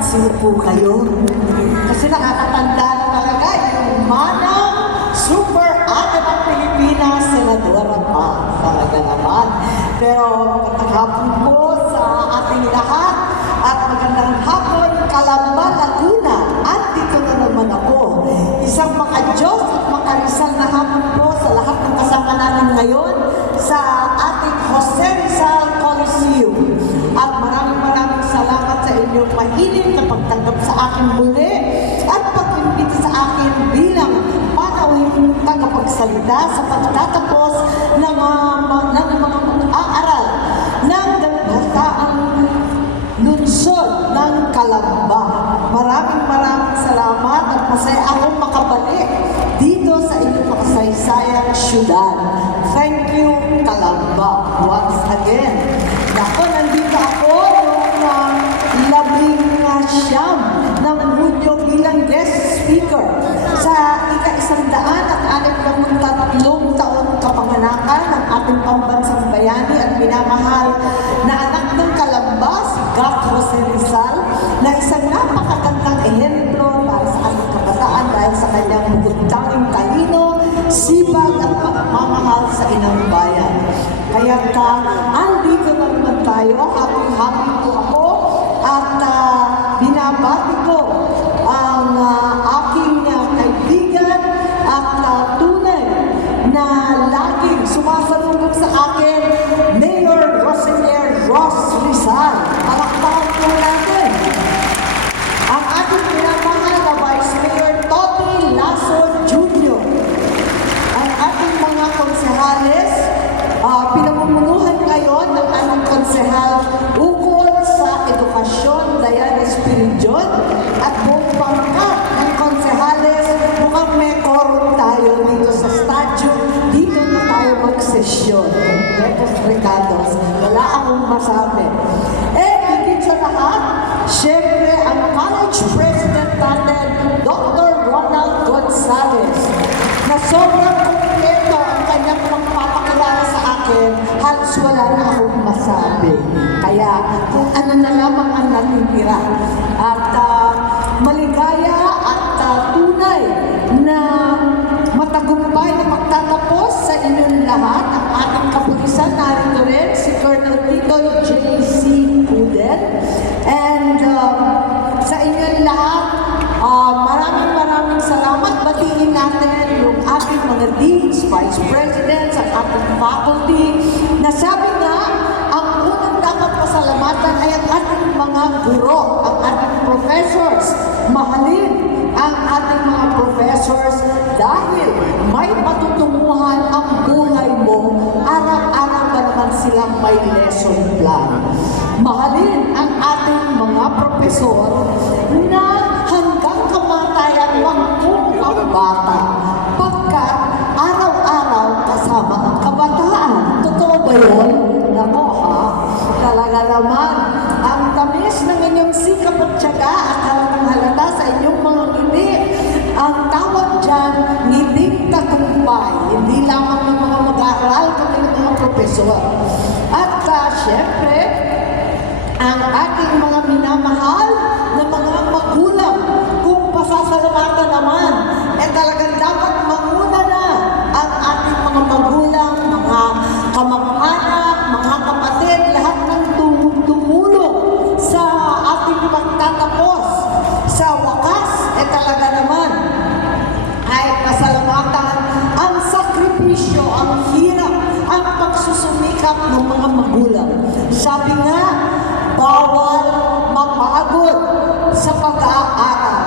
napapansin po kayo. Kasi nakakatanda na talaga yung manang super ate ng Pilipinas, Senadora pa. Talaga naman. Pero magandang hapon po sa ating lahat at magandang hapon, Calamba, Laguna. At dito na naman ako. Isang maka-Diyos at makarisal na hapon po sa lahat ng kasama namin ngayon sa ating Jose Rizal Coliseum. At maraming salamat sa inyong mahilig na pagtanggap sa akin muli at pag-imbita sa akin bilang panauhing tagapagsalita sa pagtatapos ng mga mag-aaral ng Dalbataang Lungsod ng Calamba. Maraming salamat at masaya akong makabalik dito sa inyong makasaysayang syudad. Thank you, Calamba, once again. Ako, nandito ako noong 19 ng Hunyo bilang guest speaker sa ika-163 taon kapanganakan ng ating pambansang bayani at minamahal na anak ng Calamba, si Gap Jose Rizal, na isang napakagandang ehemplo para sa ating kabataan dahil sa kanyang bugtanging talino, sipag at pagmamahal sa inang bayan. Kaya andito na naman tayo, happy po ako at binabati ko ang aking kaibigan at tunay na laging sumasalubong sa akin, Mayor Roselier Ross Rizal. Palakpakan po natin ang ating pinamahal na Vice Mayor Toti Lasso Jr. Ang ating mga konsehales, pinamumunuhan ngayon ng aming konsehal ukol sa edukasyon, Dayan Espiridion, at buong pangkat ng konsehales. Mukhang may quorum tayo dito sa statue. Dito na tayo magsesyon. Completos Recados. Wala akong masabi. Higit sa lahat, syempre ang college president natin, Dr. Ronald Gonzales, na sobrang kompleto ang kanyang magpapakilala sa akin, halos wala na akong masabi. Kaya kung ano na lamang ang natitira. At maligaya at tunay na matagumpay na magtatapos sa inyong lahat ang ating kapulisan. Narito rin si Colonel Titoy J.C. Puden. And sa inyong lahat, maraming salamat. Batiin natin yung ating mga deans, vice presidents, ang ating faculty, na sabi nga, ang unang dapat pasalamatan ay ang ating mga guro, ang ating professors. Mahalin ang ating mga professors dahil may patutunguhan ang buhay mo. Araw-araw ba naman silang may lesson plan. Mahalin ang ating mga profesor na hanggang kamatayan magmumukhang bata pagkat araw-araw kasama ang kabataan. Totoo ba yun? Nako ha, talaga naman ang tamis ng inyong sikap at tiyaga at halatang halata sa inyong mga ngiti. Ang tawag dyan, ngiting tagumpay. Hindi lamang ng mga mag-aaral, kundi ng mga profesor. At syempre, ang ating mga minamahal na mga magulang, kung pasasalamatan naman, talagang dapat manguna na ang ating mga magulang, mga kamag-anak, mga kapatid, lahat ng tumulong sa ating pagtatapos. Sa wakas, talaga naman, ay pasalamatan ang sakripisyo, ang hirap, ang pagsusumikap ng mga magulang. Sabi nga, bawal mapagod sa pag-aaral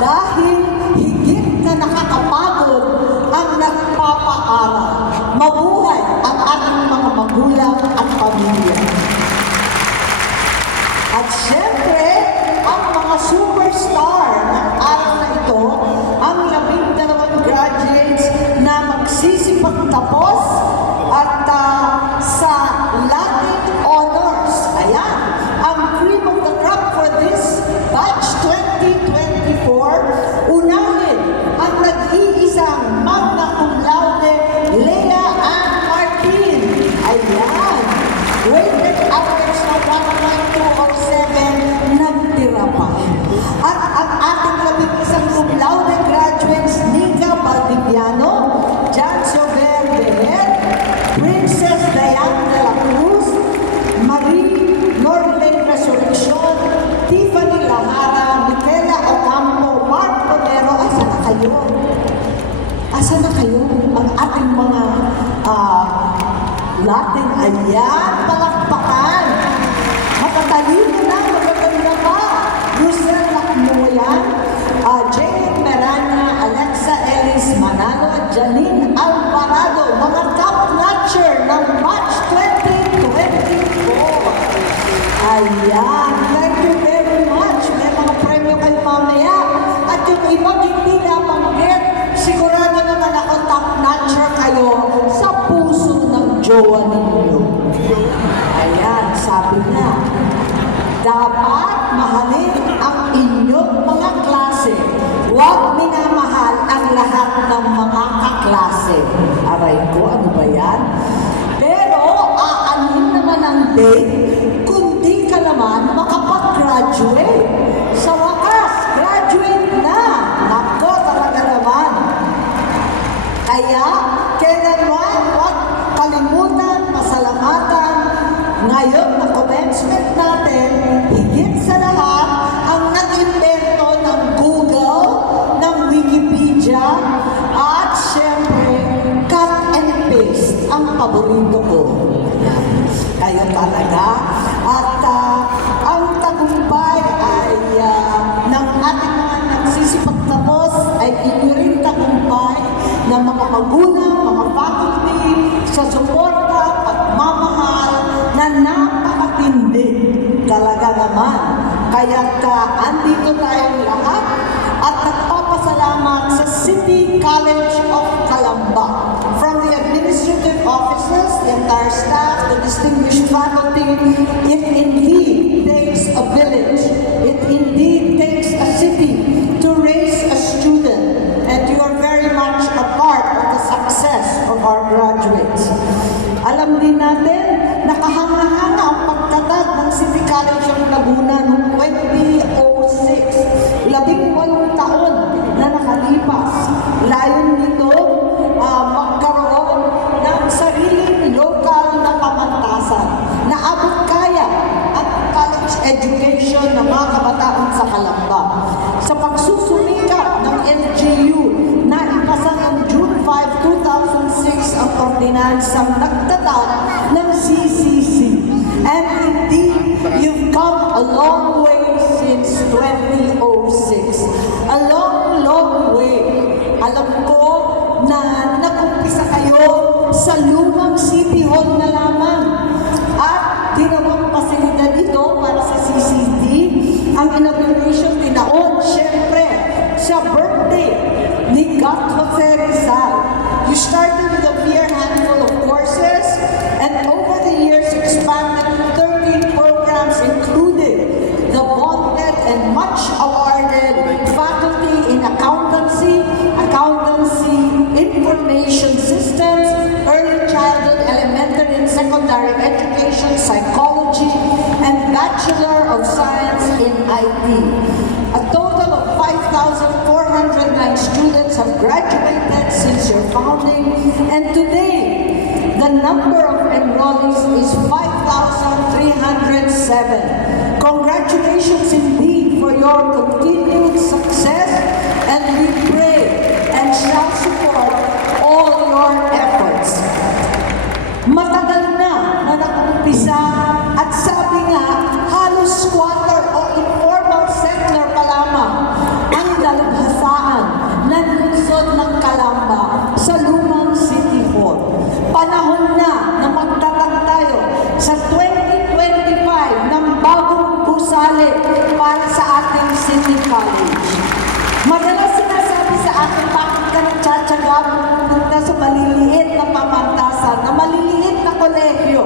dahil higit na nakakapagod ang nagpapaaral. Mabuhay ang ating mga magulang at pamilya. At syempre, ang mga superstar ng araw na ito, ang 12 graduates na magsisipagtapos at sa Latin Honors. Ayan, ang cream of the crop for this batch 2024, unahin ang nag-iisang magna cum laude, Lea Ann Martin. Ayan, rated average na 1.207, nagtira pa. natin. Ayan, palakpakan. Matatalino na, magaganda pa. Lucel Lacmoyan, Jane Merana, Alexa Ellis Manalo, Janine Alvarado, mga top-notcher ng March 2024. Ayan, thank you very much. May mga premyo kayo mamaya. At yung ibang hindi nabanggit, sigurado naman ako top-notcher kayo sa puso ng jowa ninyo. Ayan, sabi na, dapat mahalin ang inyong mga klase. Huwag minamahal ang lahat ng mga kaklase. Aray ko, ano ba yan? Pero aanin naman ang date kung di ka naman makapag-graduate. Sa wakas, graduate na. Nako, talaga naman. Kaya, kailanman huwag kalimutan, pasalamatan. Ngayon na commencement natin, higit sa lahat, ang nag-invento ng Google, ng Wikipedia, at syempre, cut and paste ang paborito ko. Kayo talaga. At ang tagumpay ay ng ating mga nagsisipagtapos ay inyo rin tagumpay ng mga magulang, mga faculty, sa suporta, pagmamahal, na napakatindi talaga naman. Kaya andito tayong lahat at nagpapasalamat sa City College of Calamba. From the administrative officers, the entire staff, the distinguished faculty, it indeed takes a village. It indeed takes a city to raise a student. And you are very much a part of the success of our graduates. Alam din natin, nakahanga-hanga ang pagtatag ng City College of Laguna noong 2006. 18 taon na nakalipas. Layon nito, magkaroon ng sariling lokal na pamantasan na abot kaya at college education ng mga kabataan sa Calamba. Sa pagsusumikap ng LGU na ipasa noong June 5, 2006 ang ordinansang nagtatag ng CCC. And indeed, you've come a long way since 2006. A long, long way. Alam ko na nag-umpisa kayo sa lumang City Hall na lamang. At ginawang pasilidad ito para sa CCD. Ang inauguration tinaon, syempre, sa birthday ni Gat Jose Rizal. You started with a mere handful of courses and over the years expanded to 13 programs including the vaunted and much awarded faculty in accountancy, information systems, early childhood, elementary and secondary education, psychology, and Bachelor of Science in IT. A total of 5,409 students have graduated since your founding, and today, the number of enrollees is 5,307. Congratulations indeed for your continued success, and we pray and shall support all your efforts. Matagal na nag-umpisa at sabi nga, halos squatter o informal settler pa lamang ang dalubhasaan ng lungsod ng Calamba sa lumang City Hall. Panahon na magtatag tayo sa 2025 ng bagong gusali para sa ating City College. Madalas sinasabi sa akin, bakit ka nagtsatsaga pupunta sa maliliit na pamantasan, na maliliit na kolehiyo.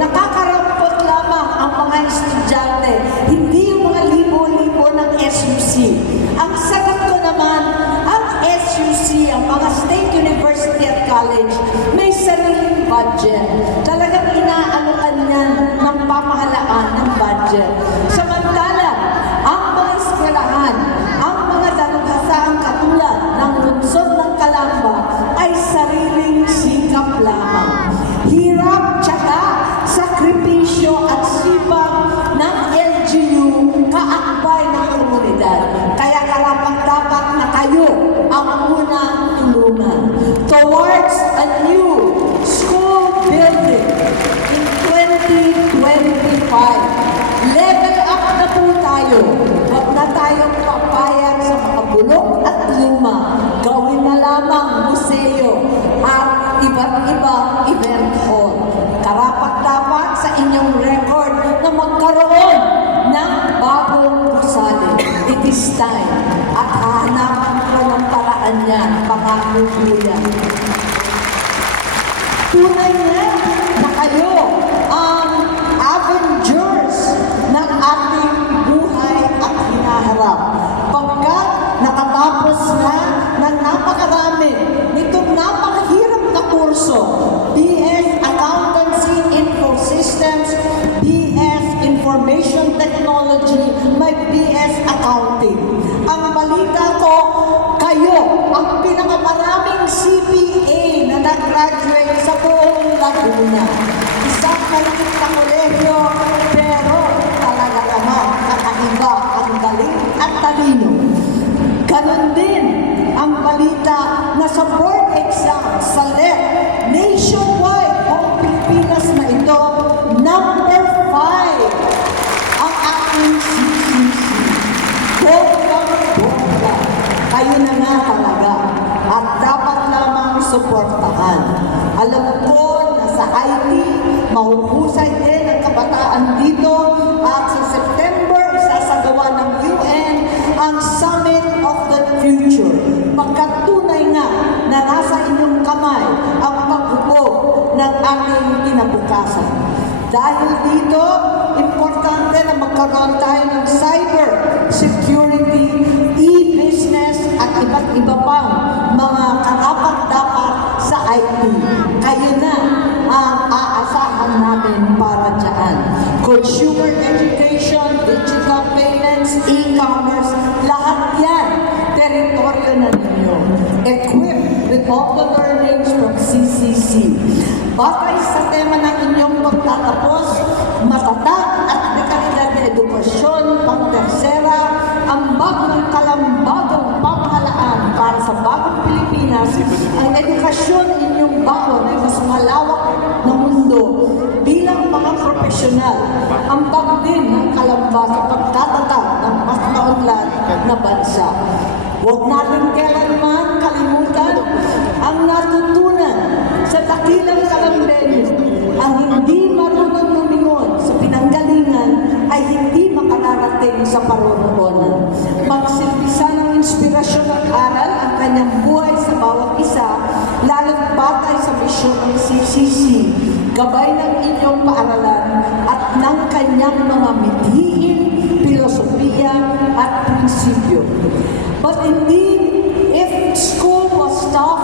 Nakakarampot lamang ang mga estudyante, hindi yung mga libo-libo ng SUC. Ang sagot ko naman, ang SUC, ang mga State University at College, may sariling budget. Talagang inaalukan yan ng pamahalaan ng budget. Samantala, ang mga eskwelahan, ang mga dalubhasaang katulad ng lungsod ng Calamba ay sariling sikap lamang. Hirap, tiyaga, sakripisyo at sipag ng LGU kaakbay ng komunidad. Kaya karapat-dapat na kayo ang unang tulungan towards a new school building Level up na po tayo. Huwag na tayong papayag sa mga bulok at luma. Gawin na lamang museo at iba't iba event hall. Karapat-dapat sa inyong record na magkaroon ng bagong gusali. It is time. At hahanapan ko ng paraan niya, pangako ko yan. Tunay nga na kayo ang avengers ng ating buhay at hinaharap. Pagkat nakatapos na ng napakarami nitong napakahirap na kurso, BS Accountancy Infosystems, BS Information Technology, may BS Accounting. Ang balita ko, kayo ang pinakamaraming CPA na nag-graduate sa buong Laguna. Isang maliit na kolehyo, pero talaga naman kakaiba ang galing at talino. Ganon din ang balita na sa board exam sa LEP, nationwide ang Pilipinas na ito, number 5 ang ating CCC. Bongga. Kayo na nga talaga at dapat lamang suportahan. Alam ko na sa IT, mahuhusay din ang kabataan dito at sa September, isasagawa ng UN ang Summit of the Future. Pagkatunay nga na nasa inyong kamay ang paghubog ng ating kinabukasan. Dahil dito, importante na magkaroon tayo ng cyber security, e-business at iba't iba pang mga karapat-dapat sa IT. Kayo na ang aasahan namin para dyan. Consumer education, digital payments, e-commerce, lahat yan, teritoryo na ninyo. Equipped with all the learnings from CCC. Batay sa tema ng inyong pagtatapos, matatag at dekalidad na edukasyon, pang-tersera, ambag ng kalambagang pamahalaan para sa bagong Pilipinas, ang edukasyon inyong baon ay mas malawak na mundo bilang mga profesional, ambag din ng kalamba sa pagtatatag ng mas maunlad na bansa. Huwag natin kailanman kalimutan ang natutunan sa dakilang kalambenyo. Ang hindi marunong lumingon sa pinanggalingan ay hindi makararating sa parunoonan. Magsilbisa ng inspirasyon at aral ang kanyang buhay sa bawat isa, lalo't batay sa misyon ng CCC, gabay ng inyong paaralan at ng kanyang mga mithiin, filosofiya at prinsipyo. But indeed, if school was tough,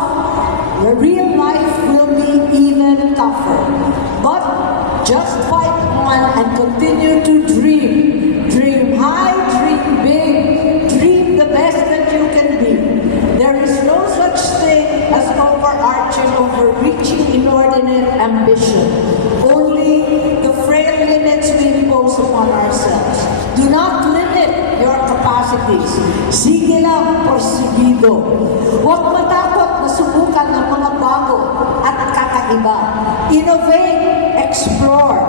the real life will be even tougher. But just fight on and continue to dream. Dream high, dream big, dream the best that you can be. There is no such thing as overarching, overreaching, inordinate ambition. Only the frail limits we impose upon ourselves. Do not limit your capacities. Sige lang, porsigido. Huwag matakot na subukan ng mga bago at kakaiba. Innovate, explore.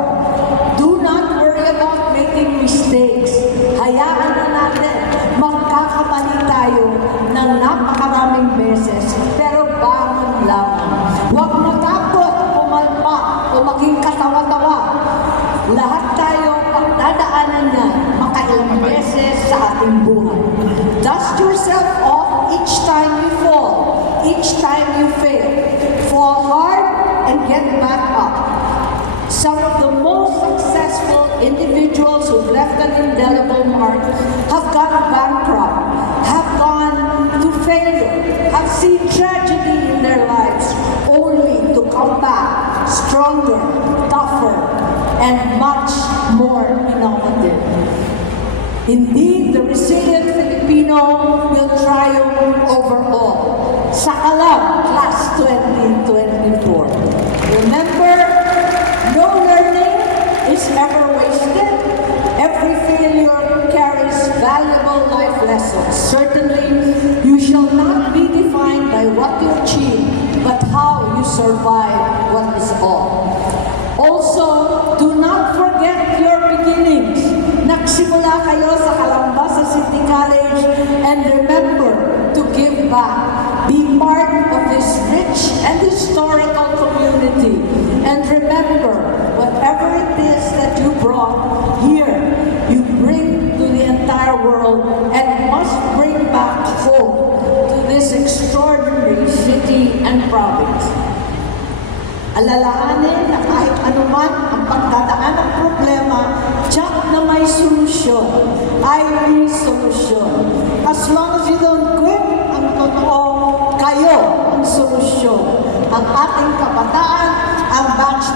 Do not worry about making mistakes. Hayaan na natin, magkakamali tayo ng napakaraming beses, pero bangon lamang. Huwag matakot, pumalpak, o maging katawa-tawa. Lahat tayo pagdadaanan niya makailang beses sa ating buhay. Dust yourself off each time you fall, each time you fail. Fall hard and get back up. Some of the most successful individuals who've left an indelible mark have gone bankrupt, have gone to failure, have seen tragedy in their lives, only to come back stronger, tougher, and much more innovative. Indeed, the resilient Filipino will triumph over all. Sakalab, Class 2024. Remember, no learning is ever wasted. Every failure carries valuable life lessons. Certainly, you shall not be defined by what you achieve, but how you survive what is all. Also, do not forget your Magsimula kayo sa Calambasa City College and remember to give back. Be part of this rich and historical community. And remember, whatever it is that you brought here, you bring to the entire world and must bring back home to this extraordinary city and province. Alalahanin na kahit anuman ang pagdadaan ng problema, tiyak na may solusyon. Ay may solusyon. As long as you don't quit, ang totoo, kayo ang solusyon. Ang ating kabataan, ang batch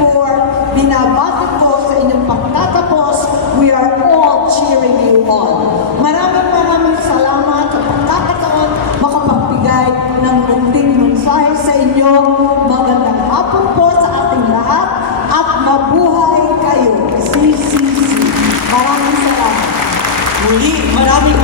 2024, binabati ko sa inyong pagtatapos. We are all cheering you on. Maraming salamat sa pagkakataon makapagbigay ng munting mensahe sa inyo. Magandang hapon po sa ating lahat at mabuhay kayo. CCC. Maraming salamat. Muli, maraming